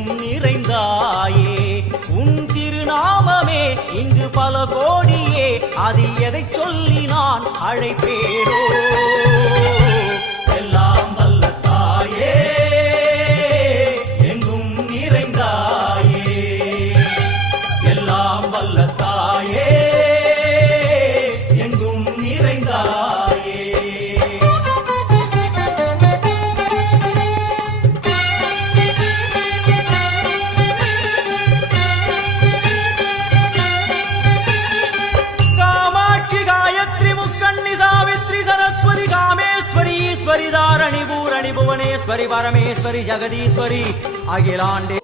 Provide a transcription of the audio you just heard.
எங்கும் நிறைந்தாயே. உன் திருநாமமே இங்கு பல கோடியே, அதில் எதை சொல்லி நான் அழைப்பேனோ. எல்லாம் வல்ல தாயே, எங்கும் நிறைந்தாயே. எல்லாம் வல்ல தாயே, எங்கும் நிறைந்தாயே. ஈஸ்வரி தாரணி பூரணி புவனேஸ்வரி பரமேஸ்வரி ஜெகதீஸ்வரி அகிலாண்டே